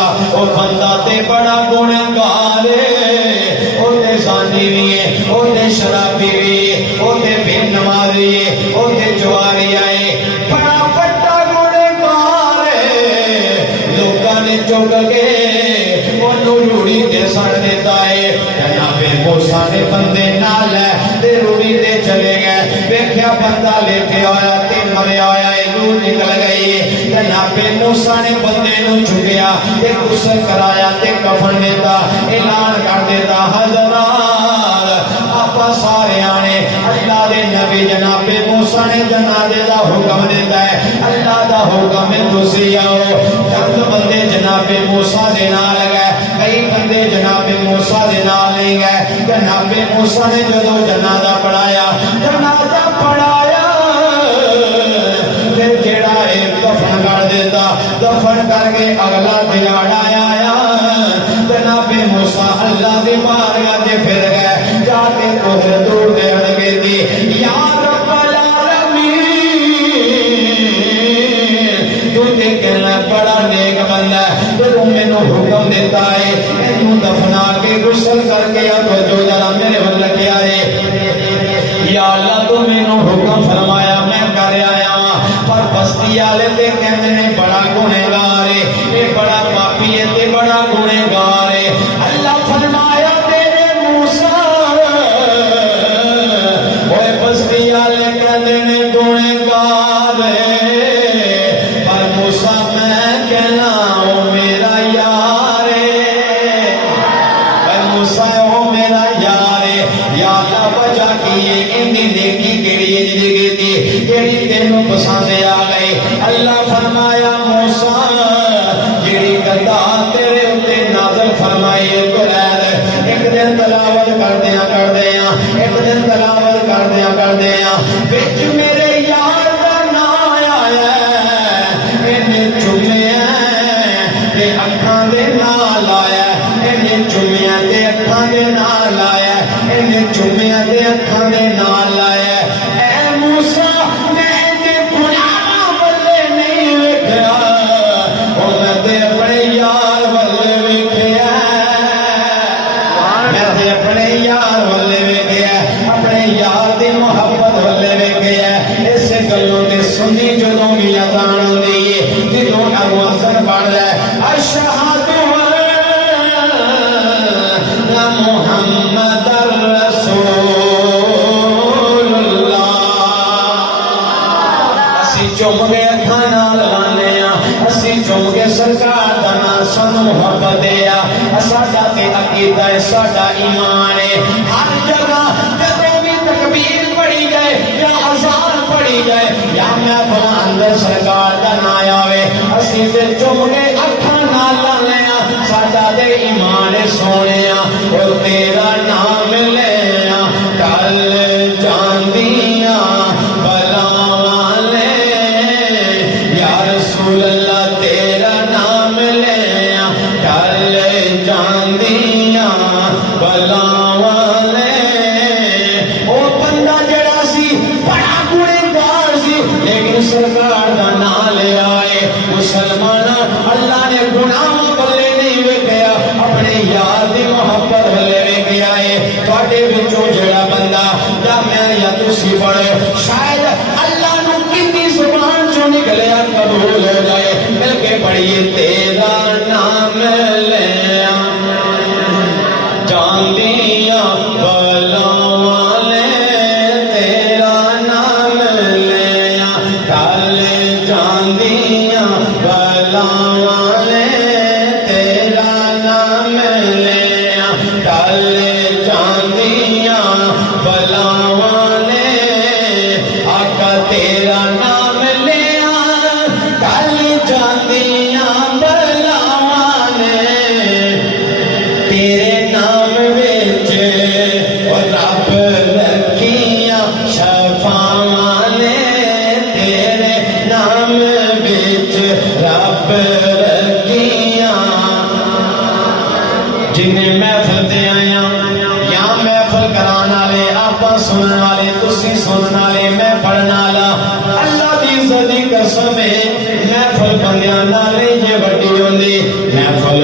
موسیٰ او بندہ تے بڑا گنہگار ہے، او تے زانی بھی ہے، او تے شرابی بھی ہے، او تے بے نمازی ہے، او تے جواری آئے، بڑا بڑا گنہگار ہے۔ لوگاں نے چک کے انہوں روڑی تے سڑ دیتا ہے۔ جناب موسیٰ نے بندے نال ہے تے روڑی تے چلے گئے، دیکھیا بندہ لیٹے آیا تے مریا آیا ہے، روح نکل گئی۔ جناب موسیٰ نے بندے نو چکیا تے غسل کرایا تے کفن دیتا، اعلان کر دیتا حضرات آپا سارے آنے اللہ دے نبی جناب موسیٰ نے جنازے دا حکم دیتا ہے، اللہ دا حکم ہے تسی آؤ۔ چند بندے جناب موسیٰ دے نال گئے، کئی بندے جناب موسیٰ دے نال نہیں گئے۔ جناب موسیٰ نے جدو جنازہ پڑھایا، جنازہ پڑھایا پھر جڑا ایک دفن کر دیتا، دفن کر کے اگلا دیاڑا آیا۔ جناب موسیٰ اللہ دی بارگاہ تے پھر گئے، جا کے کوہر دور دے اڑگے دی یا رب العالمین، تو تے کہنا بڑا نیک بندہ ہے، تو میں نو حکم دیتا ہے اینو دفنا کے غسل کر کے تو جو ذرا میرے ول کیا ہے یا اللہ تو میں نو حکم فرمایا میں کر آیا، پر بستی والے تے کہندے نے بڑا گنہگار ہے، اے بڑا پاپی ہے تے بڑا گنہگار ہے۔ اللہ فرمایا تیرے موسیٰ اوے بستی والے کہندے نے گنہگار ہے، پر موسیٰ میں کہنا او میرا یار ہے، پر موسیٰ او میرا یار ہے۔ یا اللہ وجہ کی ہے اندی نیکی کیڑی ہے جڑی کیتی کیڑی تینوں پسند آ گئی۔ اللہ فرمایا موسیٰ جڑی گدا تیرے اوتے نازل فرمائی ہے قرآن، ایک دن تلاوت کردیاں ایک دن تلاوت کردیاں وچ میرے یار دا نام آیا ہے، انہیں چومیا تے اکھاں دے نال آیا، انہیں چومیا تے اکھاں دے نال آیا، انہیں چومیا تے اکھاں دے نال آیا۔ اے موسیٰ میں تے گناہ والے نہیں ویکھیا، او میں تے اپنے یار والے ویکھیا، میں تے اپنے یار والے ویکھیا، اپنے یار دی محبت والے ویکھیا۔ اس گلوں تے سنی جدوں بھی اذان ہوندی ہے، جدوں اذان پڑھ جائے اشہد ان محمد رسول اللہ، اسی چوم کے اکھاں نال لانے ہاں، اسی چوم کے سرکار دا نام سانو محبت دیا، ساڈا تے عقیدہ ہے، ساڈا ایمان ہے۔ ہر جگہ جدوں بھی تکبیر پڑھی جائے یا اذان پڑھی جائے یا محفل اندر سرکار دا نام آوے، اسی تے چوم کے اکھاں نال لانے ہاں، ساڈا تے ایمان ہے سونیا، او تیرا نام لیا ٹل جاندیاں بلاواں لے، یا رسول اللہ تیرا نام لیا ٹل جاندیاں بلاواں لے۔ او بندہ جڑا سی بڑا گنہگار سی لیکن سرکار دا نام لے آئے۔ مسلمان اللہ نے گناہ بلے نہیں ویکھیا، اپنے یار دی محبت والے ویکھیا ہے۔ تواڈے وچوں جڑا بندہ یا میں یا تسی پڑھے شاید اللہ نو کتنی زبان چوں نکلیا قبول ہو جائے، مل کے پڑھیے تیرا نام لیا جاندیاں بلاواں لے، تیرا نام لیا ٹل جاندیاں بلاواں لے، تیرا نام لیا ٹل جاندیاں بلاواں لے، آقا تیرا نام لیا ٹل جاندیاں بلاواں لے، تیرے نام وچ رب رکھیاں شفاواں لے، تیرے نام وچ رب رکھیاں۔ جنہیں محفل تے آیا یا محفل کران والے آپا سنن والے تسی سنن والے میں پڑھن والا، اللہ دی عزت دی قسم ہے محفل بندیاں نال یہ وڈی ہوندی، محفل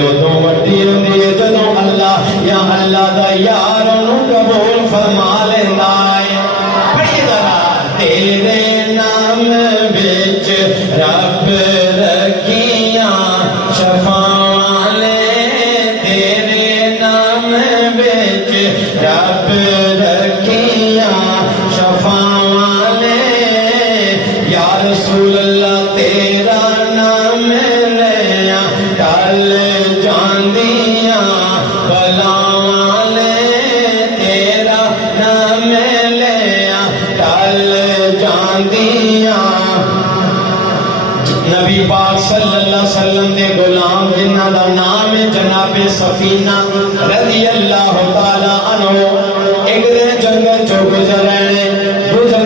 دا یار انہوں قبول فرما لیندہ ہے پڑھی ذرا تیرے نام بچ رب رکھیاں شفاعاں لے تیرے نام بچ رب رکھیاں شفاعاں لے یا رسول اللہ تیرا نام لیا ٹل جاندیاں بلاواں لے تیرا نام لیا ٹل جاندیاں نبی پاک صلی اللہ علیہ وسلم دے غلام جنہ دا نام ہے جناب سفینہ رضی اللہ تعالی عنہ ایک دن جنگل چو گزر رہے گزر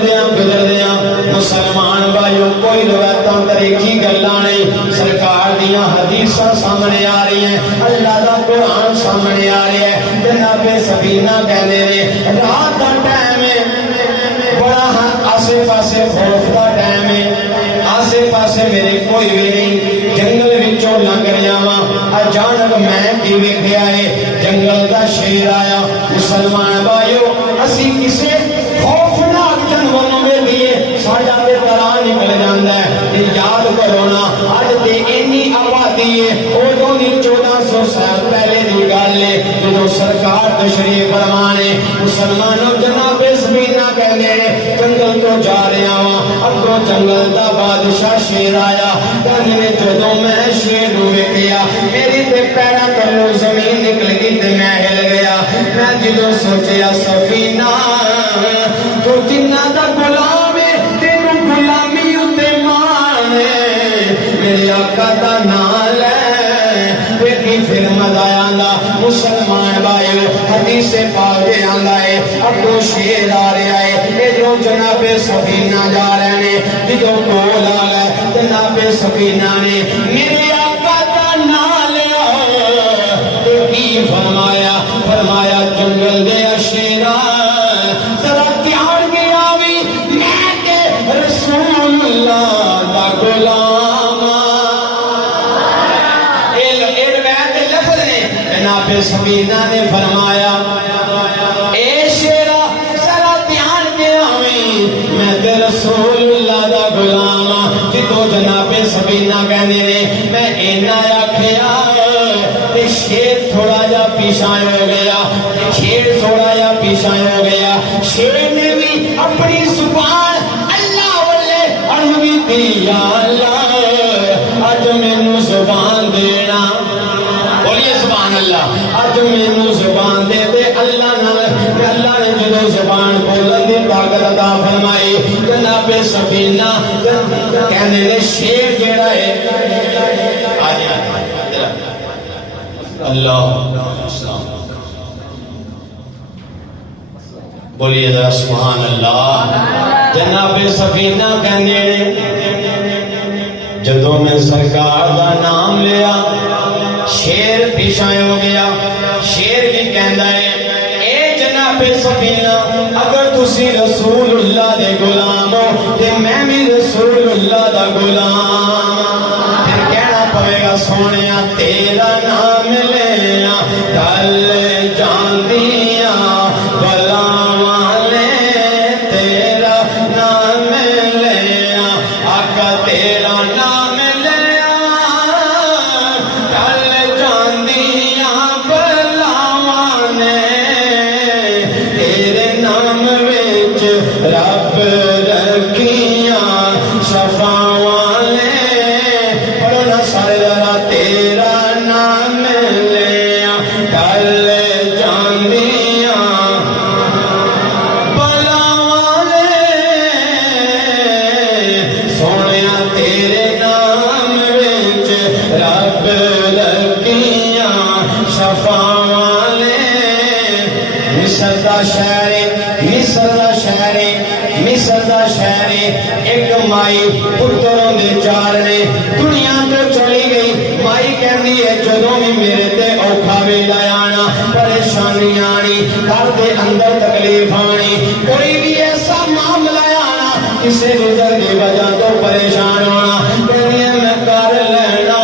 دیاں مسلمان بھائیوں کوئی روایتاں طریقی گلاں نہیں سرکار دیاں حدیثاں سامنے آ رہی ہیں اللہ دا قرآن سامنے آ رہی ہے جناب سفینہ کہنے رہے رات دا ٹائم ہے بڑا آسے پاسے خوف دا ٹائم ہے آسے پاسے میرے کوئی بھی نہیں جنگل وچوں لنگ رہا ہاں اچانک میں کی ویکھیا ہے جنگل دا شیر آیا مسلمان بھائیو اسی کسے خوفناک جانور نوں ویکھیے ساڈا تے ترا نکل جاندا ہے تے یاد کرو نا اج تے اینی آبادی ہے اودوں دی 1400 سال پہلے دی گل ہے جدوں سرکار تشریف فرمانے مسلمانوں جناب سفینہ کہندے جنگل تو جا رہا ہاں اگوں جنگل دا بادشاہ شیر آیا کہندے جدوں میں شیر نوں ویکھیا میری تے پیراں تلوں زمین نکل گئی تے میں ہل گیا میں جدوں سوچیا سفینہ تو جنہ دا غلام ہے تینوں غلامی اُتے مان ہے میرے آقا دا نام لے ویکھی پھر مزہ آندا مسلمان بھائیو حدیث پاک دے آندا ہے اگوں شیر آ رہا ہے ادھروں جناب سفینہ جا رہے ہیں جدوں کول آ گئے جناب سفینہ نے میرے آقا دا نام لیا تو کی فرمایا فرمایا جنگل دے شیرا ذرا تیار گیا بھی میں تے رسول اللہ دا غلام جناب سفینہ نے فرمایا اے شیرا ذرا دھیان کے آویں میں تے رسول اللہ دا غلام جدوں جناب سفینہ کہنے نے میں اینا آکھیا تے شیر تھوڑا جا پیچھے ہو گیا شیر تھوڑا جا پیچھے ہو گیا شیر نے بھی اپنی زبان اللہ والے عربی دی یا اللہ اج مینوں زبان دینا بولیے سبحان اللہ اج مینوں زبان دے دے اللہ نے جدوں زبان بولن دی طاقت عطا فرمائی جناب سفینہ کہنے نے شیر جیڑا ہے اللہ بولیے ذرا سبحان اللہ جناب سفینہ کہنے نے جدوں میں سرکار دا نام لیا شیر پیچھے ہو گیا شیر بھی کہندا ہے اے جناب سفینہ اگر تسی رسول اللہ دے غلام ہو تے میں بھی رسول اللہ دا غلام پھر کہنا پوے گا سونیا تیرا نام لیا ڈل جاندیاں بلاواں لے تیرا نام لیا آقا تیرا نام لیا ڈل جاندیاں بلاواں لے تیرے نام وچ رب رکھیاں شفاعاں لے پڑھو نا سارے ذرا تیرا نام لیا ڈل جاندیاں بلاواں لے سونیا تیرے نام وچ رب رکھیاں شفاعاں لے مصر دا شہر ایک مائی پتروں دے چار نے دنیا تو چلی گئی مائی کہندی ہے جدوں بھی میرے تے اوکھا ویلا آنا پریشانی آنی گھر دے اندر تکلیف آنی کوئی بھی ایسا معاملہ آنا کسے گزر کی وجہ تو پریشان ہونا کہندی ہے میں کر لینا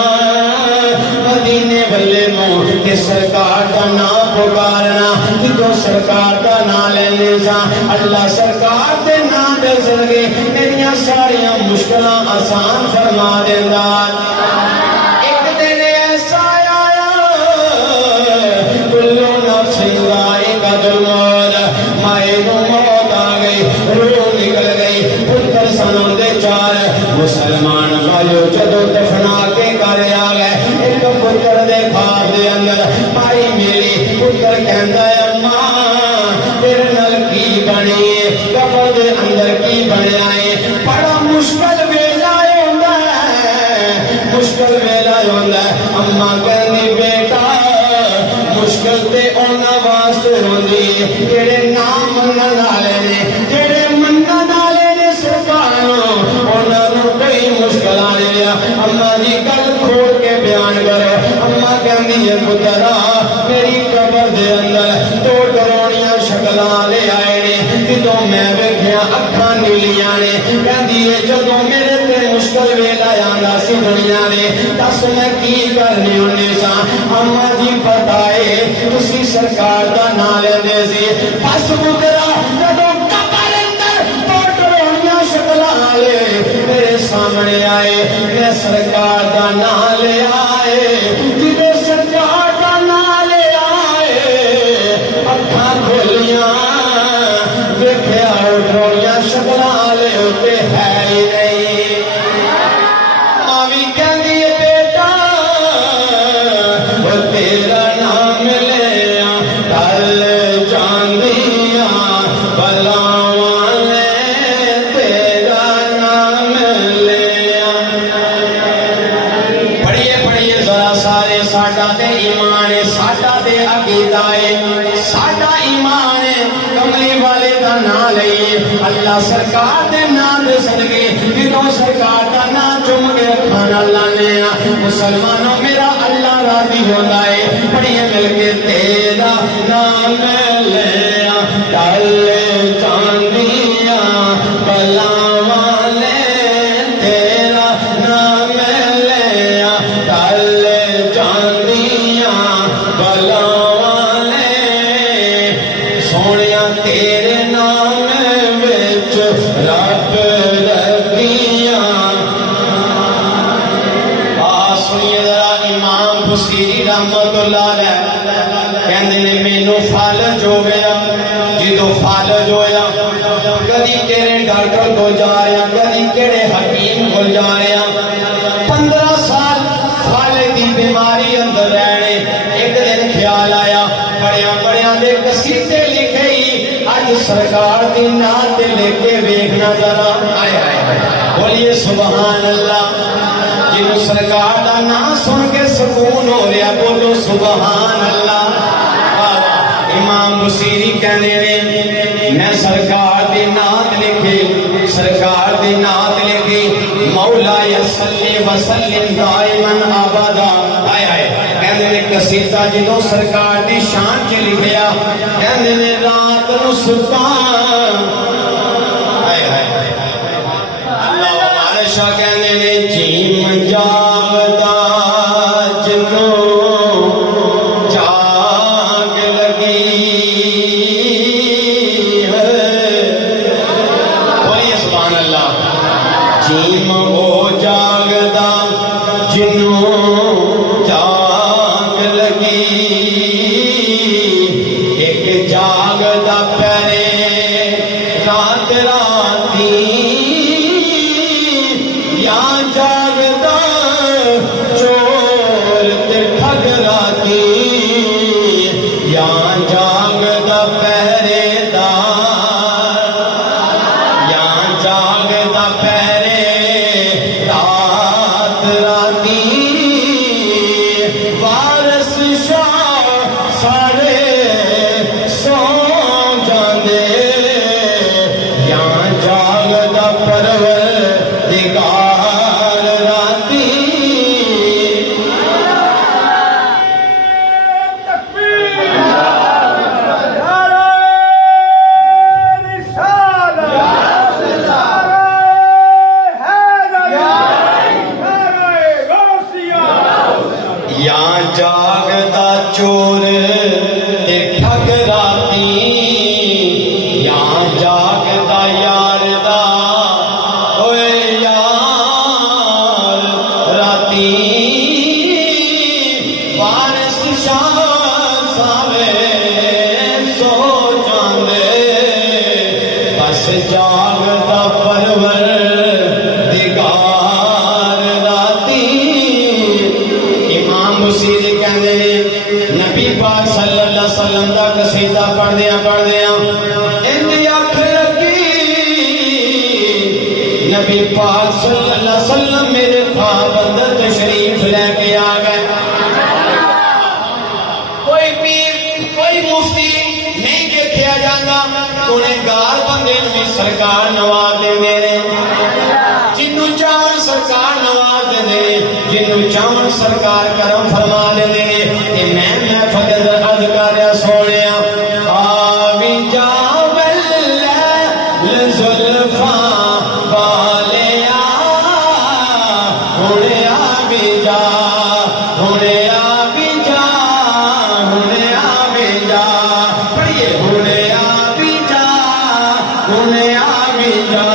مدینے والے نوں کہ سرکار دا نام پکارنا جدو سرکار دا نام لینے سا اللہ سرکار دے نام دے سرگے میریاں ساریاں مشکلاں آسان فرما دیندا ایک دن ایسا آیا کلو نفس ذائقۃ الموت مائے نو موت آ گئی روح نکل گئی پتر سنوں دے چار مسلمان والو جدو دفنا کے گھر آ گئے ایک پتر دے خواب دے اندر مائی میری پتر کہندا ہے اماں تیرے نال کی بنی قبر دے اندر کی بنیا ہے بڑا مشکل ویلا ہوندا ہے مشکل ویلا ہوندا ہے اماں کہندی بیٹا مشکل تے انہاں واسطے ہوندی جڑے نام منن والے نے جڑے منن والے نے سرکار انہاں نوں کوئی مشکل نہیں آ اماں دی گل کھول کے بیان کرو اماں کہندی ہے پترا میری قبر دے اندر دو ڈرونیاں شکلاں لے آئے نے جدوں میں ویکھیا اکھاں نیلیاں نے کہندی ہے جدوں میرے تے مشکل ویلا آندا سی دنیا دے دس میں کی کرنی ہوندی سا اماں جی پتہ ہے تسی سرکار دا نام لیندے سی بس پترا جدوں قبر اندر دو ڈرونیاں شکلاں لے میرے سامنے آئے میں سرکار دا نام لے آئے جدوں سرکار دا نام لے آئے اکھاں کھولیاں ویکھیا ڈرونیاں شکلاں لے ہوتے ہے ہی نہیں ماوی کہندی ہے بیٹا وہ تیرا نام لیا ٹل جاندیاں بلاواں نے تیرا نام لیا پڑھیے ذرا سارے ساڈا تے ایمان ہے ساڈا تے عقیدہ ہے ساڈا ایمان ہے کملی والے دا نام لئیے اللہ سرکار دے نام دے صدقے جدوں سرکار دا نام چوم کے کھانا لانے مسلمانوں میرا اللہ راضی ہوتا ہے پڑھیے مل کے تیرا نام لیا ٹل جاندیاں بلاواں نے تیرا نام لیا ٹل جاندیاں بلاواں نے سونیا تیرے نام وچ رب لگیاں سنیے ذرا امام بصیری رحمت اللہ علیہ کہندے نے مینوں فالج ہو گیا جدوں فالج ہویا کدی کہڑے ڈاکٹر کو جا رہا کدی کہڑے حکیم کو جا رہا 15 سال فالج دی بیماری اندر رہنے ایک دن خیال آیا بڑیاں دے قصیدے لکھے ہی اج سرکار دی نعت لے کے ویکھنا ذرا بولیے سبحان اللہ جنہوں سرکار دا نام سن کے سکون ہو رہا بولو سبحان اللہ امام بصیری کہنے نے میں سرکار دی نعت لکھی سرکار دی نعت لکھی مولا صلی وسلم دائما ابدا کہنے نے قصیدہ جنہوں سرکار دی شان چ لکھیا کہنے نے رات نو سلطان اللہ بادشاہ کہنے نے جیم جاگدا جنوں جاگ لگی بولیے سبحان اللہ جیم او جاگدا جنوں جاگ لگی ایک جاگدا پہرے رات راتی یا جاگدا چور تے ٹھگ راتی یا جاگدا پہرے دار یا جاگدا پہرے رات راتی وارث شاہ سارے سو جاندے یا جاگدا پروردگار راتی یا جاگدا چور تے شان ساوے سو جاندے بس جاگدا پروردگار راتی امام بصیری کہندے نے نبی پاک صلی اللہ علیہ وسلم دا قصیدہ پڑھدیاں اندی اکھ لگی نبی پاک صلی اللہ علیہ وسلم میرے خواب اندر تشریف لے کے آ گئے کوئی پیر کوئی مفتی نہیں دیکھیا جاندہ انہیں گار بندے میں سرکار نواز دے میرے جنوں چاہن سرکار نواز دے جنوں چاہن سرکار کرم فرما دے کہ میں فقط عرض کریا سونیا آوی جا بلل زلفاں والیا ہونے آوی جا ہونے آوی جا ہونے آوی جا پڑھئے ہونے آوی جا ہونے آوی جا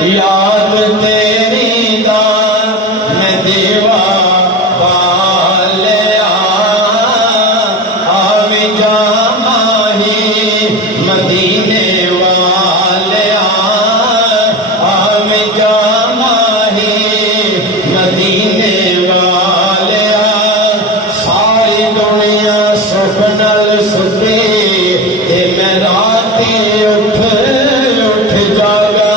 یاد تیری دا میں دیوا والیا آوی جا ماہی مدینے والیا آوی جا ماہی مدینے والیا ساری دنیا سکھ نال ستی تے میں راتی اٹھ جاگا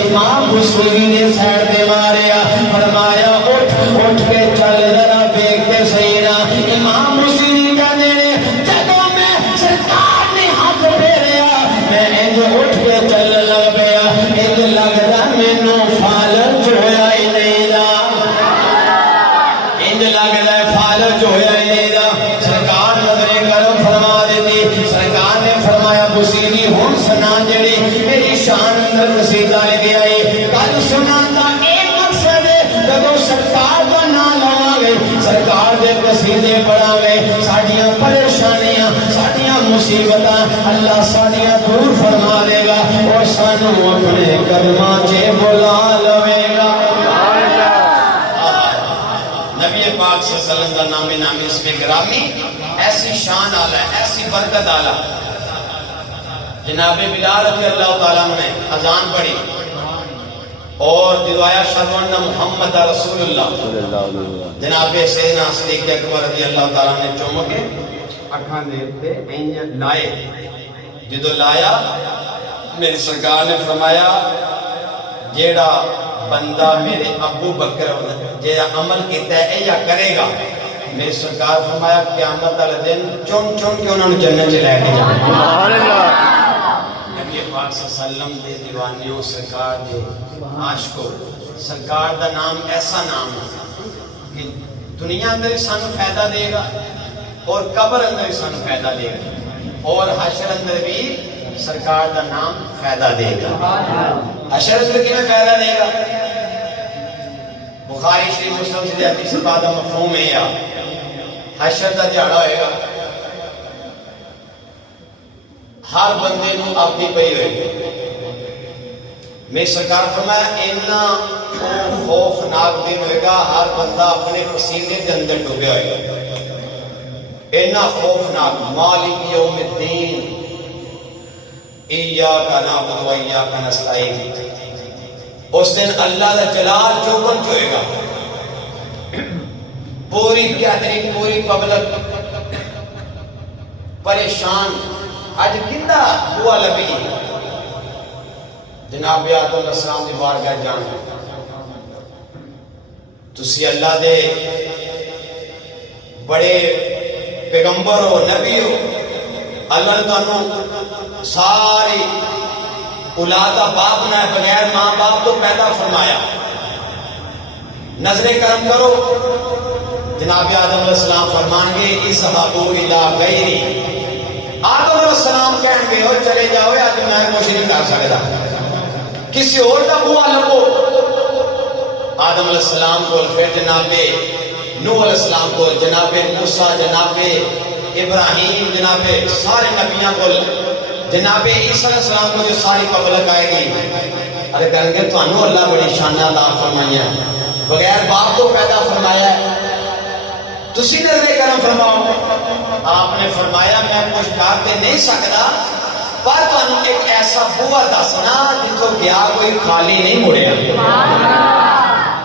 امام بصیری نے سیر دے ماریا فرمایا اٹھ کے چل ذرا دیکھ کے صحیح نا امام بصیری کہنے نے جدوں میں سرکار نے ہاتھ پھیریا میں انج اٹھ کے چل لگ پیا انج لگدا مینوں فالج ہویا ہی نہیں دا انج لگدا فالج ہویا ہی نہیں دا سرکار نظر کرم فرما دیتی سرکار نے فرمایا بصیری ہن سنا جڑی میری اندر قصیدہ لکھیا ہے گل سنان دا ایک مقصد ہے جدوں سرکار دا نام لواں سرکار دے قصیدے پڑھاوے ساڈیاں پریشانیاں ساڈیاں مصیبتاں اللہ ساڈیاں دور فرما دے گا اور سانو اپنے قدماں چ بلا لوے گا نبی پاک صلی اللہ علیہ وسلم کا نام نامی اس میں گرامی ایسی شان آلہ ہے ایسی برکت آلہ جناب بلال رضی اللہ تعالیٰ نے اذان پڑھی اور دعایا شہدنا محمد رسول اللہ جناب سیدنا صدیق اکبر رضی اللہ تعالیٰ نے چومکے اکھاں دے انج لائے جدو لایا میری سرکار نے فرمایا جیڑا بندہ میرے ابو بکر جیڑا عمل کیتا ہے یا کرے گا میری سرکار فرمایا قیامت والے دن چون چون کے انہوں نے جنت چ لے کے جانا سبحان اللہ نبی پاک صلی اللہ علیہ وسلم دے دیوانیوں سرکار دے عاشقوں سرکار دا نام ایسا نام ہے کہ دنیا اندر سانو فائدہ دے گا اور قبر اندر سانو فائدہ دے گا اور حشر اندر بھی سرکار دا نام فائدہ دے گا حشر اندر کیوں فائدہ دے گا بخاری شریف مسلم سے حدیث بعد مفہوم ہے یا حشر دا جھاڑا ہوئے گا ہر بندے نو اپنی پئی ہوئے گی میں سرکار فرمایا اینا خوفناک دن ہوئے گا ہر بندہ اپنے پسینے کے اندر ڈوبیا ہوئے گا اینا خوفناک مالک یوم الدین ایاک نعبد و ایاک نستعین اس دن اللہ دا جلال چوکن چوئے گا پوری گیدرنگ پوری پبلک پریشان آج کندہ دعا لبی جناب آدم علیہ السلام دی بارگاہ جان تسی اللہ دے بڑے پیغمبر ہو نبی ہو اللہ نے تانوں ساری اولادہ باپ بنائے بغیر ماں باپ تو پیدا فرمایا نظر کرم کرو جناب آدم علیہ السلام فرمان گے اذهبوا الی غیری آدم علیہ السلام کہن گے اور چلے جاؤ آج میں کچھ نہیں کر سکتا کسی اور کا بوا لگو آدم علیہ السلام کو پھر جناب نوح علیہ السلام کو جناب موسیٰ جناب ابراہیم جناب سارے نبیاں کو جناب عیسیٰ علیہ السلام کو جو ساری پبلک آئے گی ارے کہیں گے تو انہوں اللہ بڑی شانہ عطا فرمائی ہے بغیر باپ کو پیدا فرمایا ہے تسی نظر کرم فرماؤ آپ نے فرمایا میں کچھ کارتے نہیں سکتا پر تو انہوں ایک ایسا بوا دسنا جتو گیا کوئی خالی نہیں مڑے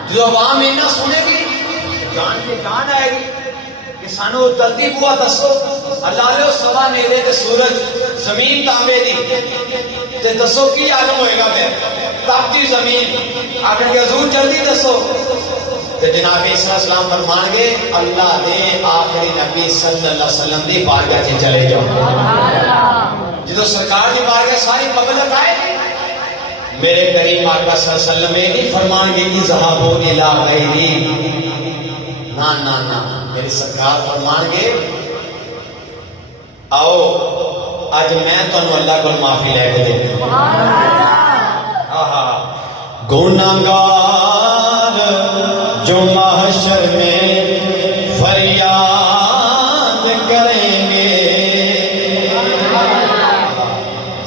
جو عوام اینا سنے گی جان کے جان آئے گی کہ سانو جلدی بوا دسو اللہ علیہ سوا نیلے دے سورج زمین تابے دی تے دسو کی عالم ہوئے گا میں تابتی زمین آکر کے حضور جلدی دسو تے جناب عیسیٰ علیہ السلام فرمان گے اللہ دے آخری نبی صلی اللہ علیہ وسلم دی بارگاہ سے چلے جاؤ جدو سرکار دی بارگاہ ساری پبلک آئے گی میرے کریم آقا صلی اللہ علیہ وسلم نہیں فرمان گے اذهبوا الی غیری نا نا نا میری سرکار فرمان گے آؤ آج میں تو انہوں اللہ کو معافی لے کے دے گناہگار جو محشر میں فریاد کریں گے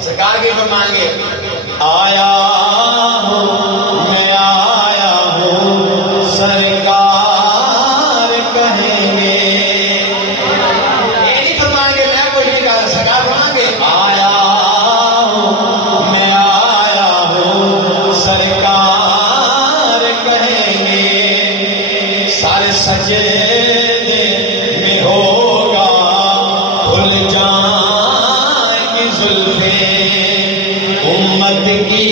سرکار کی فرمان گے آیا ہوں میں آیا ہوں سرکار کہیں گے یہ نہیں فرمائیں گے میں کچھ نہیں کہا سرکار فرمائیں گے آیا ہوں میں آیا ہوں سرکار کہیں گے سارے سجدے میں ہوگا کھل جائیں گی زلفیں امت کی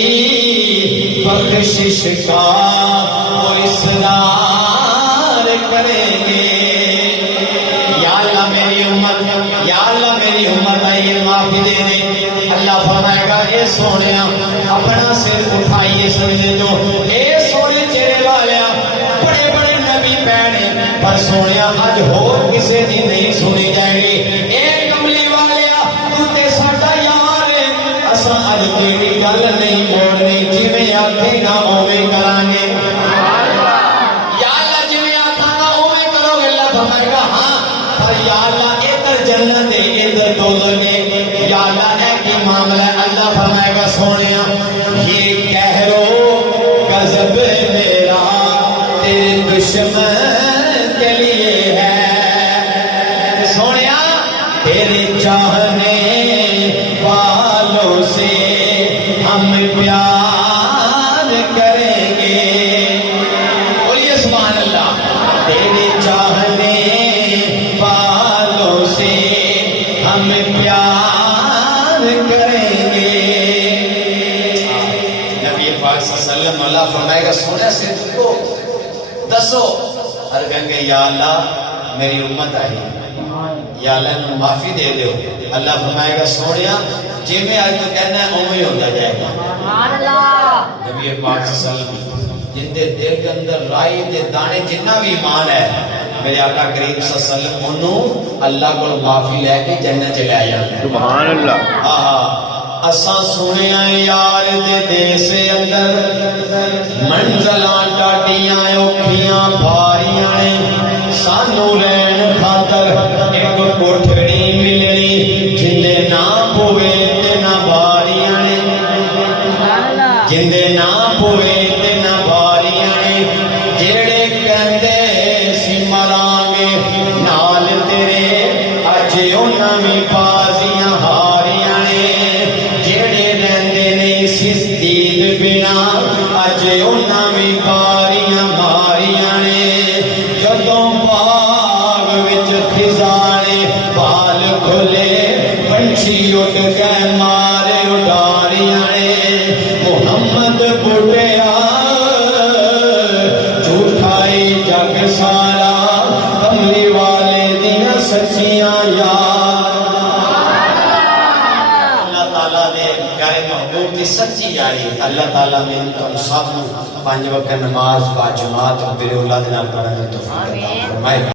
بخشش کا وہ اصرار کریں گے یا اللہ میری امت یا اللہ میری امت آئیے معافی دے دیں اللہ فرمائے گا اے سونیا اپنا سر اٹھائیے سمجھے جو اے سونے چہرے والیا بڑے بڑے نبی پہنے پر سونیا آج ہو کسے دی نہیں سنی جائے گی اے کملی والیا تو تے ساڈا یار ہے اساں اج تیری گل نہیں موڑ آکھے گا اوے کرانگے یا اللہ جویں آکھاں گا اوے کرو گے اللہ فرمائے گا ہاں پر یا اللہ ادھر جنت ہے ادھر دوزخ ہے یا اللہ اے کی معاملہ ہے اللہ فرمائے گا سونیا یہ کہرو غضب میرا تیرے دشمن کے لیے ہے سونیا تیرے چاہنے والوں سے ہم پیار کریں گے بولیے سبحان اللہ تیرے چاہنے والوں سے ہم پیار کریں گے نبی پاک صلی اللہ علیہ وسلم اللہ فرمائے گا سونے سے کو دسو ہر کہیں گے یا اللہ میری امت آئی یا اللہ نے معافی دے دو اللہ فرمائے گا سونیا جی میں آج تو کہنا ہے اوہ ہی ہوتا جائے گا نبی پاک صلی اللہ علیہ وسلم جن دے دل کے اندر رائی دے دانے جتنا بھی ایمان ہے میرے آقا کریم صلی اللہ علیہ وسلم انہوں اللہ کو معافی لے کے جنت چلے آیا سبحان اللہ اساں سونے آئے یار دے دے سے اندر منزلان ٹاٹیاں اوکھیاں بھاریاں نے سانو رہن خاطر ایک کوٹھڑی ملنی جندے نہ پوے تے نہ باریاں نے جندے نہ پوے تے نہ باریاں نے جیڑے کہندے سی مرانگے نال تیرے اج انہاں وی بازیاں ہاریاں نے جیڑے رہندے نہیں سستید بنا اج انہاں وی باریاں ماریاں نے جدوں باغ وچ خزانے بال کھلے پنچھی اٹھ کے مارے اڈاریاں نے محمد بوٹیا جھوٹائی جگ سارا کملی والے دیاں سچیاں یار اللہ تعالیٰ دے پیارے محبوب کی سچی یاری اللہ تعالیٰ نے تم سب پانچ وقت نماز با جماعت بر اولاد نال پڑھنے تو فرمائے